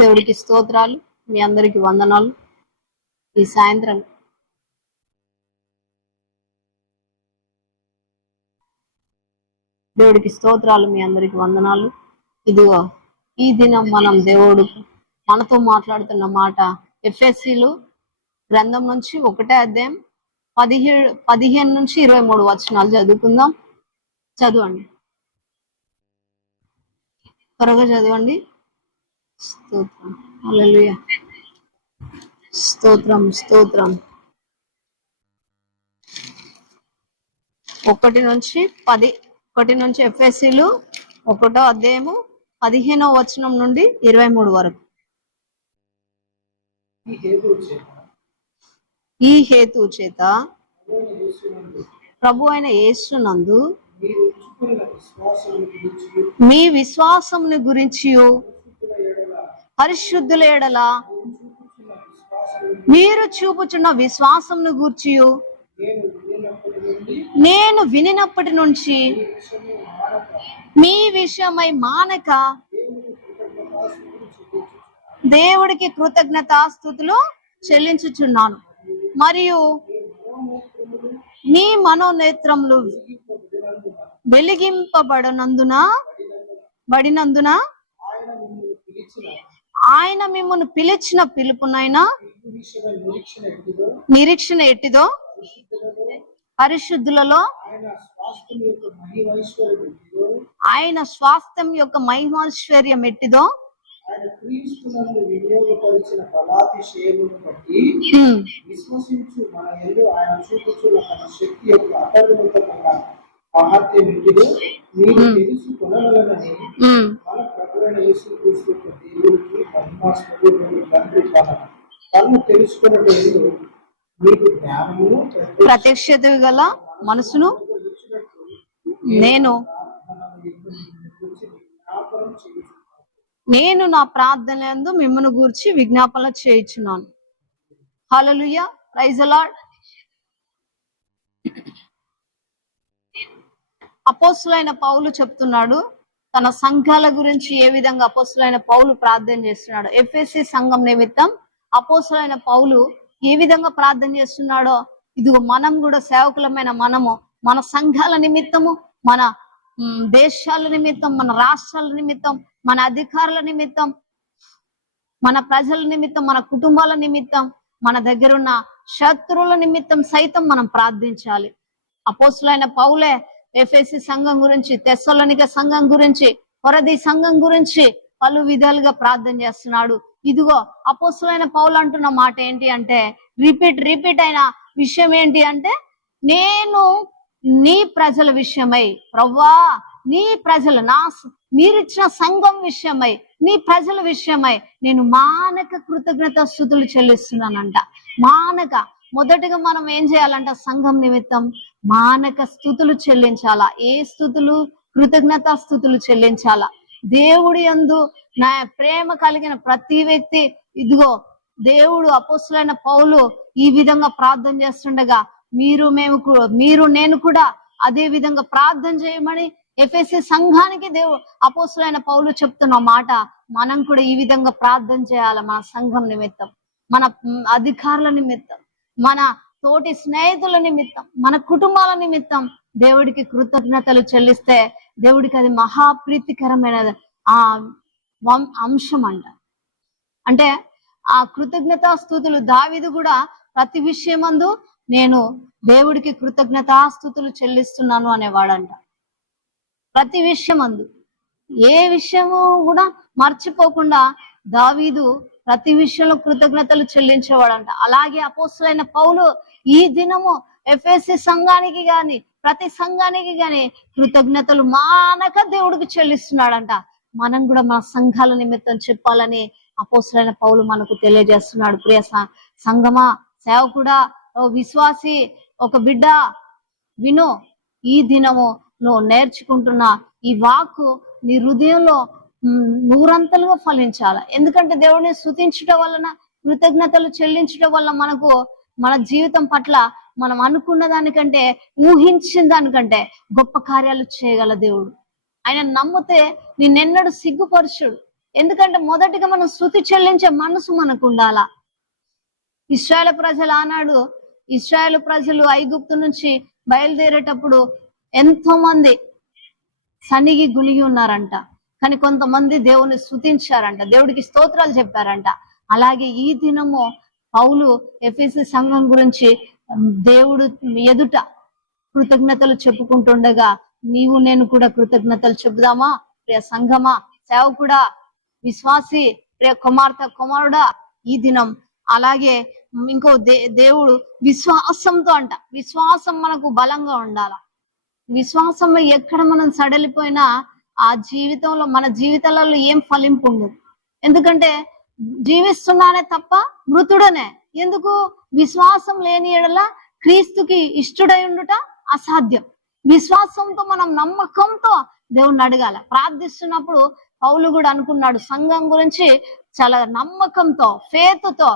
దేవుడికి స్తోత్రాలు. మీ అందరికి వందనాలు. ఈ సాయంత్రం దేవుడికి స్తోత్రాలు. మీ అందరికి వందనాలు. ఇదిగో ఈ దినం మనం దేవుడు మనతో మాట్లాడుతున్న మాట ఎఫెసీలు గ్రంథం నుంచి 1వ అధ్యాయం 15 నుంచి 23 వచనాలు చదువుకుందాం. చదవండి, త్వరగా చదవండి. స్తోత్రం, హల్లెలూయా, స్తోత్రం, స్తోత్రం. 1 నుంచి ఎఫెసీలు 1వ అధ్యాయము 15వ వచనం నుండి 23 వరకు. ఈ హేతు చేత ప్రభు అయిన యేసునందు మీ విశ్వాసమును గురించి పరిశుద్ధుల ఎడల మీరు చూపుచున్న విశ్వాసమును గూర్చి నేను వినినప్పటి నుంచి మీ విషయమై మానక దేవుడికి కృతజ్ఞతాస్తుతులు చెల్లించుచున్నాను. మరియు మీ మనోనేత్రములు వెలిగింపబడినందున ఆయన మిమ్మల్ని పిలిచిన పిలుపునైనా నిరీక్షణ ఎట్టిదో పరిశుద్ధులలో ఆయన స్వాస్థ్యం యొక్క మహిమైశ్వర్యం ఎట్టిదో ప్రత్యక్షత గల మనసును నేను నా ప్రార్థనలందు మిమ్మల్ని గూర్చి విజ్ఞాపన చేయుచున్నాను. హల్లెలూయా, ప్రైజ్ ది లార్డ్. అపోస్తులైన పౌలు చెప్తున్నాడు తన సంఘాల గురించి ఏ విధంగా అపోస్తులైన పౌలు ప్రార్థన చేస్తున్నాడు. ఎఫెసీ సంఘం నిమిత్తం అపోస్తులైన పౌలు ఏ విధంగా ప్రార్థన చేస్తున్నాడో ఇదిగో మనం కూడా సేవకులమైన మనము మన సంఘాల నిమిత్తము, మన దేశాల నిమిత్తం, మన రాష్ట్రాల నిమిత్తం, మన అధికారుల నిమిత్తం, మన ప్రజల నిమిత్తం, మన కుటుంబాల నిమిత్తం, మన దగ్గరున్న శత్రువుల నిమిత్తం సైతం మనం ప్రార్థించాలి. అపోస్తులైన పౌలే ఎఫెసీ సంఘం గురించి, తెస్సలోనిక సంఘం గురించి, కొరది సంఘం గురించి పలు విధాలుగా ప్రార్థన చేస్తున్నాడు. ఇదిగో అపోస్తులైన పౌలు అంటున్న మాట ఏంటి అంటే, రిపీట్ అయిన విషయం ఏంటి అంటే, నేను నీ ప్రజల విషయమై ప్రవ్వా, నీ ప్రజలు మీరిచ్చిన సంఘం విషయమై, నీ ప్రజల విషయమై నేను మానక కృతజ్ఞత స్తుతులు చెల్లిస్తున్నానంట. మొదటిగా మనం ఏం చేయాలంట? సంఘం నిమిత్తం మానక స్తుతులు చెల్లించాలా. ఏ స్తుతులు? కృతజ్ఞత స్తుతులు చెల్లించాలా. దేవుడి యందు నా ప్రేమ కలిగిన ప్రతి వ్యక్తి, ఇదిగో దేవుడు అపోస్తులైన పౌలు ఈ విధంగా ప్రార్థన చేస్తుండగా మీరు నేను కూడా అదే విధంగా ప్రార్థన చేయమని ఎఫెసీ సంఘానికి అపోస్తులైన పౌలు చెప్తున్న మాట మనం కూడా ఈ విధంగా ప్రార్థన చేయాలి. మన సంఘం నిమిత్తం, మన అధికారుల నిమిత్తం, మన తోటి స్నేహితుల నిమిత్తం, మన కుటుంబాల నిమిత్తం దేవుడికి కృతజ్ఞతలు చెల్లిస్తే దేవుడికి అది మహాప్రీతికరమైన అంశం అంటే ఆ కృతజ్ఞతా స్తుతులు దావీదు కూడా ప్రతి విషయమందు నేను దేవుడికి కృతజ్ఞతాస్తుతులు చెల్లిస్తున్నాను అనేవాడంట. ప్రతి విషయమందు ఏ విషయము కూడా మర్చిపోకుండా దావీదు ప్రతి విషయంలో కృతజ్ఞతలు చెల్లించేవాడంట. అలాగే అపోస్తులైన పౌలు ఈ దినము ఎఫెసీ సంఘానికి గాని ప్రతి సంఘానికి గాని కృతజ్ఞతలు మానక దేవుడికి చెల్లిస్తున్నాడంట. మనం కూడా మన సంఘాల నిమిత్తం చెప్పాలని అపోస్తులైన పౌలు మనకు తెలియజేస్తున్నాడు. ప్రియ సంఘమా, సేవకుడా, విశ్వాసి, ఒక బిడ్డ విను. ఈ దినము నువ్వు నేర్చుకుంటున్న ఈ వాక్కు నీ హృదయంలో 100 ఫలించాలి. ఎందుకంటే దేవుడిని స్తుతించడం వలన, కృతజ్ఞతలు చెల్లించడం వల్ల మనకు మన జీవితం పట్ల మనం అనుకున్న దానికంటే, ఊహించిన దానికంటే గొప్ప కార్యాలు చేయగల దేవుడు. ఆయన నమ్మితే నిన్నెన్నడు సిగ్గుపరచుడు. ఎందుకంటే మొదటిగా మనం స్తుతి చెల్లించే మనసు మనకు ఉండాలా. ఇశ్రాయేలు ప్రజలు ఆనాడు ఇశ్రాయేలు ప్రజలు ఐగుప్తు నుంచి బయలుదేరేటప్పుడు ఎంతో మంది సనిగి గునిగి ఉన్నారంట, కానీ కొంతమంది దేవుని స్తుతించారంట, దేవుడికి స్తోత్రాలు చెప్పారంట. అలాగే ఈ దినము పౌలు ఎఫెసీ సంఘం గురించి దేవుడు ఎదుట కృతజ్ఞతలు చెప్పుకుంటుండగా నీవు నేను కూడా కృతజ్ఞతలు చెబుదామా? ప్రియ సంఘమా, సేవకుడా, విశ్వాసి, ప్రియ కుమార్తె, కుమారుడా, ఈ దినం అలాగే ఇంకో దేవుడు విశ్వాసంతో విశ్వాసం మనకు బలంగా ఉండాల. విశ్వాసంలో ఎక్కడ మనం సడలిపోయినా ఆ జీవితంలో మన జీవితాలలో ఏం ఫలింపు ఉండదు. ఎందుకంటే జీవిస్తున్నానే తప్ప మృతుడనే. ఎందుకు? విశ్వాసం లేని ఎడల క్రీస్తుకి ఇష్టడై ఉండుట అసాధ్యం. విశ్వాసంతో మనం నమ్మకంతో దేవుణ్ణి అడగాల. ప్రార్థిస్తున్నప్పుడు పౌలు కూడా అనుకున్నాడు, సంఘం గురించి చాలా నమ్మకంతో ఫేత్తో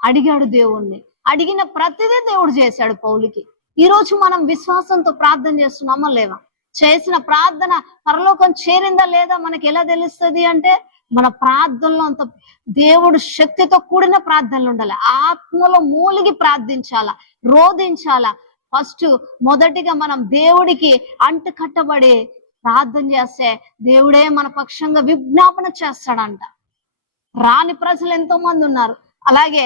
అడిగాడు దేవుణ్ణి. అడిగిన ప్రతిదీ దేవుడు చేశాడు పౌలుకి. ఈ రోజు మనం విశ్వాసంతో ప్రార్థన చేస్తున్నామా లేవా? చేసిన ప్రార్థన పరలోకం చేరిందా లేదా మనకి ఎలా తెలుస్తుంది అంటే మన ప్రార్థనలో అంత దేవుడు శక్తితో కూడిన ప్రార్థనలు ఉండాలి. ఆత్మలో మూలిగి ప్రార్థించాల, రోధించాల. ఫస్ట్ మొదటిగా మనం దేవుడికి అంటు కట్టబడి ప్రార్థన చేస్తే దేవుడే మన పక్షంగా విజ్ఞాపన చేస్తాడంట. రాని ప్రజలు ఎంతో మంది ఉన్నారు. అలాగే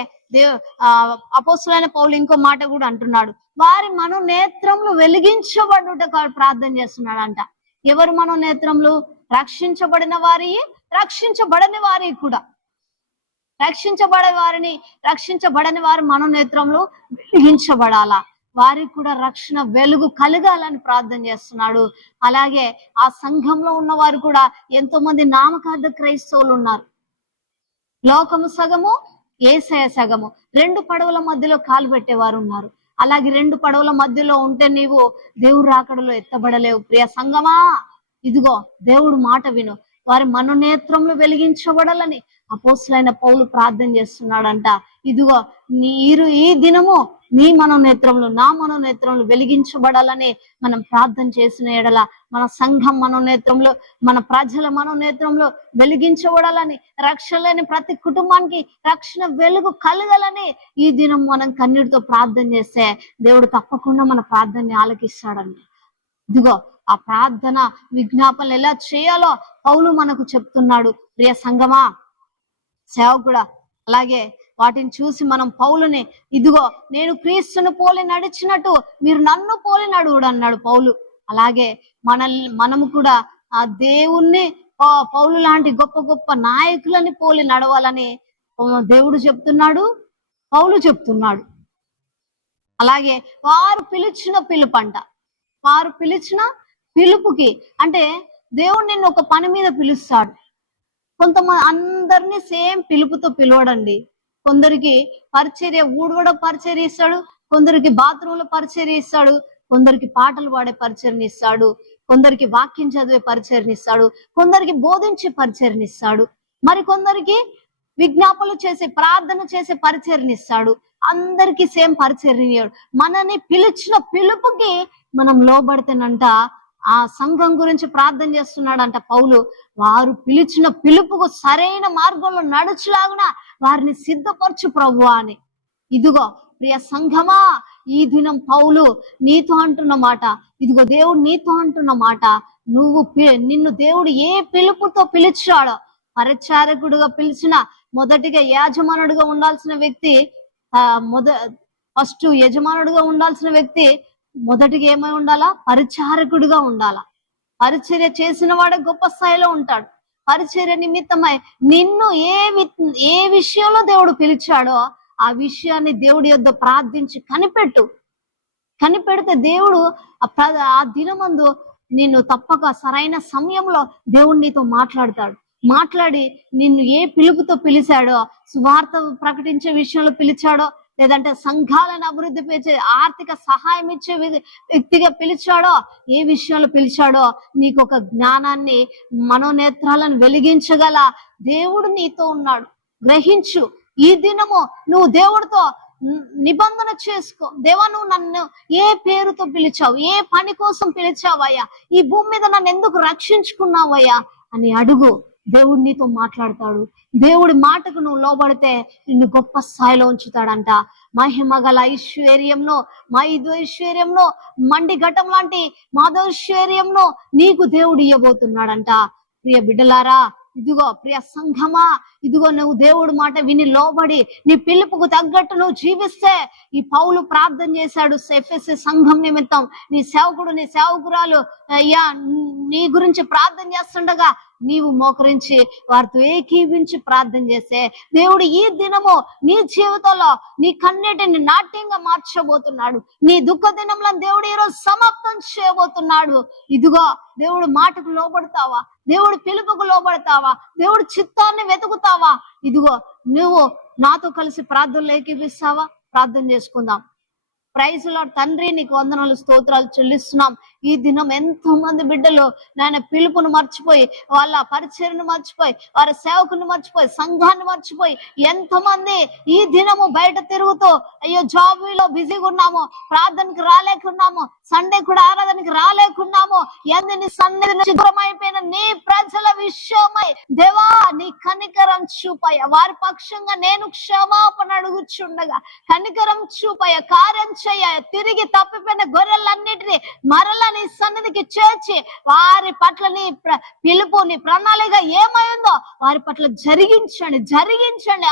అపోస్తులైన పౌలు ఇంకో మాట కూడా అంటున్నాడు, వారి మనోనేత్రములు వెలిగించబడుట ప్రార్థన చేస్తున్నాడంట. ఎవరు మనోనేత్రములు? రక్షించబడిన వారి, రక్షించబడని వారి కూడా. రక్షించబడని వారి మనోనేత్రములు వెలిగించబడాలా, వారికి కూడా రక్షణ వెలుగు కలగాలని ప్రార్థన చేస్తున్నాడు. అలాగే ఆ సంఘంలో ఉన్న వారు కూడా ఎంతో మంది నామకార్థ క్రైస్తవులు ఉన్నారు. లోకము సగము, యేసయ్య సగము. 2 పడవల మధ్యలో కాలు పెట్టేవారు ఉన్నారు. అలాగే 2 పడవల మధ్యలో ఉంటే నీవు దేవుడు రాకడలో ఎత్తబడలేవు. ప్రియ సంఘమా, ఇదిగో దేవుడు మాట విను. వారి మనోనేత్రములు వెలిగించబడాలని అపోస్తులైన పౌలు ప్రార్థన చేస్తున్నాడంట. ఇదిగో ఈ దినము నీ మనోనేత్రములు, నా మనోనేత్రములు వెలిగించబడాలని మనం ప్రార్థన చేసిన ఎడల మన సంఘం మనోనేత్రంలో, మన ప్రజల మనోనేత్రంలో వెలిగించబడాలని, రక్షణ లేని ప్రతి కుటుంబానికి రక్షణ వెలుగు కలగాలని ఈ దినం మనం కన్నీటితో ప్రార్థన చేస్తే దేవుడు తప్పకుండా మన ప్రార్థనని ఆలకిస్తాడండి. ఇదిగో ఆ ప్రార్థన విజ్ఞాపనలు ఎలా చేయాలో పౌలు మనకు చెప్తున్నాడు. ప్రియ సంఘమా, సేవకుడా, అలాగే వాటిని చూసి మనం పౌలుని, ఇదిగో నేను క్రీస్తును పోలి నడిచినట్టు మీరు నన్ను పోలి నడువుడు అన్నాడు పౌలు. అలాగే మనము కూడా ఆ దేవుణ్ణి, పౌలు లాంటి గొప్ప గొప్ప నాయకులని పోలి నడవాలని దేవుడు చెప్తున్నాడు, పౌలు చెప్తున్నాడు. అలాగే వారు పిలిచిన పిలుపంట. వారు పిలిచిన పిలుపుకి అంటే దేవుడు నిన్ను ఒక పని మీద పిలుస్తాడు. కొంతమంది అందరినీ సేమ్ పిలుపుతో పిలవడండి. కొందరికి పరిచర్య, ఊడవడ పరిచర్య ఇస్తాడు, కొందరికి బాత్రూంలో పరిచర్య ఇస్తాడు, కొందరికి పాటలు పాడే పరిచర్ని ఇస్తాడు, కొందరికి వాక్యం చదివే పరిచర్ని ఇస్తాడు, కొందరికి బోధించే పరిచర్ని ఇస్తాడు, మరి కొందరికి విజ్ఞాపనలు చేసే, ప్రార్థన చేసే పరిచర్ని ఇస్తాడు. అందరికి సేమ్ పరిచర్ని. మనని పిలిచిన పిలుపుకి మనం లోబడితేనంట ఆ సంఘం గురించి ప్రార్థన చేస్తున్నాడంట పౌలు. వారు పిలిచిన పిలుపుకు సరైన మార్గంలో నడుచులాగున వారిని సిద్ధపరచు ప్రభువా అని. ఇదిగో ప్రియ సంఘమా, ఈ దినం పౌలు నీతో అంటున్న మాట, ఇదిగో దేవుడు నీతో అంటున్న మాట, నిన్ను దేవుడు ఏ పిలుపుతో పిలిచాడో, పరిచారకుడుగా పిలిచిన మొదటిగా యజమానుడిగా ఉండాల్సిన వ్యక్తి, ఫస్ట్ యజమానుడిగా ఉండాల్సిన వ్యక్తి మొదటిగా ఏమై ఉండాలా? పరిచారకుడిగా ఉండాలా. పరిచర్య చేసిన వాడే గొప్ప స్థాయిలో ఉంటాడు. పరిచర్య నిమిత్తమై నిన్ను ఏ విషయంలో దేవుడు పిలిచాడో ఆ విషయాన్ని దేవుడి యొద్ద ప్రార్థించి కనిపెడితే దేవుడు ఆ దినమందు నిన్ను తప్పక సరైన సమయంలో దేవుడు నీతో మాట్లాడి నిన్ను ఏ పిలుపుతో పిలిచాడో, సువార్త ప్రకటించే విషయంలో పిలిచాడో, లేదంటే సంఘాలను అభివృద్ధి చేసే ఆర్థిక సహాయం ఇచ్చే వ్యక్తిగా పిలిచాడో, ఏ విషయంలో పిలిచాడో నీకు ఒక జ్ఞానాన్ని, మనోనేత్రాలను వెలిగించగల దేవుడు నీతో ఉన్నాడు. గ్రహించు. ఈ దినము నువ్వు దేవుడితో నిబంధన చేసుకో. దేవా, నువ్వు నన్ను ఏ పేరుతో పిలిచావు, ఏ పని కోసం పిలిచావయ్యా, ఈ భూమి మీద నన్ను ఎందుకు రక్షించుకున్నావయ్యా అని అడుగు. దేవుడు నీతో మాట్లాడతాడు. దేవుడి మాటకు నువ్వు లోబడితే నిన్ను గొప్ప స్థాయిలో ఉంచుతాడంట. మహిమ గల ఐశ్వర్యంలో, ఐశ్వర్యంలో, మండి ఘటం లాంటి మాధైశ్వర్యంలో నీకు దేవుడు ఇవ్వబోతున్నాడంట. ప్రియ బిడ్డలారా, ఇదిగో ప్రియ సంఘమా, ఇదిగో నువ్వు దేవుడి మాట విని లోబడి నీ పిలుపుకు తగ్గట్టు నువ్వు జీవిస్తే, ఈ పౌలు ప్రార్థన చేశాడు ఎఫెసీ సంఘం నిమిత్తం. నీ సేవకుడు, నీ సేవకురాలు అయ్యా నీ గురించి ప్రార్థన చేస్తుండగా నీవు మోకరించి వారితో ఏకీవించి ప్రార్థన చేస్తే దేవుడు ఈ దినము నీ జీవితంలో నీ కన్నీటిని నాట్యంగా మార్చబోతున్నాడు. నీ దుఃఖ దినంలో దేవుడు ఈరోజు సమాప్తం చేయబోతున్నాడు. ఇదిగో దేవుడు మాటకు లోబడతావా? దేవుడు పిలుపుకు లోబడతావా? దేవుడు చిత్తాన్ని వెతుకుతావా? ఇదిగో నువ్వు నాతో కలిసి ప్రార్థనలు ఏకీపిస్తావా? ప్రార్థన చేసుకుందాం. Praise lord. తండ్రి, నీకు వందనాలు, స్తోత్రాలు చెల్లిస్తున్నాం. ఈ దినం ఎంతో మంది బిడ్డలు నాయన పిలుపును మర్చిపోయి, వాళ్ళ పరిచర్ను మర్చిపోయి, వారి సేవకుని మర్చిపోయి, సంఘాన్ని మర్చిపోయి ఎంతమంది ఈ దినము బయట తిరుగుతూ అయ్యో జాబీలో బిజీగా ఉన్నాము, ప్రార్థనకు రాలేకున్నాము, సండే కూడా ఆరాధనకి రాలేకున్నాము, నీ సన్నిధి నుంచి దూరం అయిపోయిన నీ ప్రజల విషయమై దేవా నీ కనికరం చూపయ్య. వారి పక్షంగా నేను క్షమాపణ అడుగుచుండగా కనికరం చూపయ్య, కార్యం చేయ. తిరిగి తప్పిపోయిన గొర్రెలన్నిటినీ మరలా నీ సన్నిధికి చేర్చి వారి పట్ల నీ పిలుపు, నీ ప్రణాళిక ఏమైందో వారి పట్ల జరిగించండి.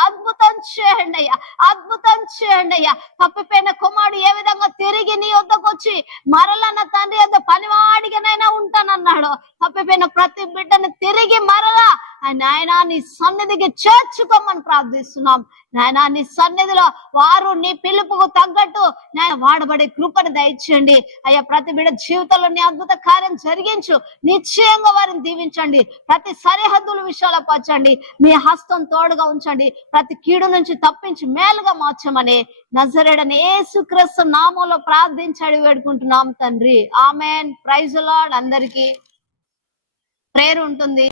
అద్భుతం చేయండి అయ్యా, అద్భుతం చేయండి అయ్యా. తప్పిపోయిన కుమారుడు ఏ విధంగా తిరిగి నీ వద్దకు వచ్చి మరలా నా తండ్రి వద్ద పనివాడిగానైనా ఉంటానన్నాడు, తప్పిపోయిన ప్రతి బిడ్డని తిరిగి మరలా నాయన నీ సన్నిధికి చేర్చుకోమని ప్రార్థిస్తున్నాం. నాయన నీ సన్నిధిలో వారు నీ పిలుపుకు తగ్గట్టు నాయన వాడబడే కృపను దయచేయండి అయ్యా. ప్రతి బిడ్డ జీవితంలో నీ అద్భుత కార్యం జరిగించు. నిశ్చయంగా వారిని దీవించండి. ప్రతి సరిహద్దుల విషయాలు పరచండి. మీ హస్తం తోడుగా ఉంచండి. ప్రతి కీడు నుంచి తప్పించి మేలుగా మార్చమని నజరేయుడైన యేసుక్రీస్తు నామములో ప్రార్థించి వేడుకుంటున్నాం తండ్రి. ఆమేన్. Praise Lord. అందరికీ ప్రేయర్ ఉంటుంది.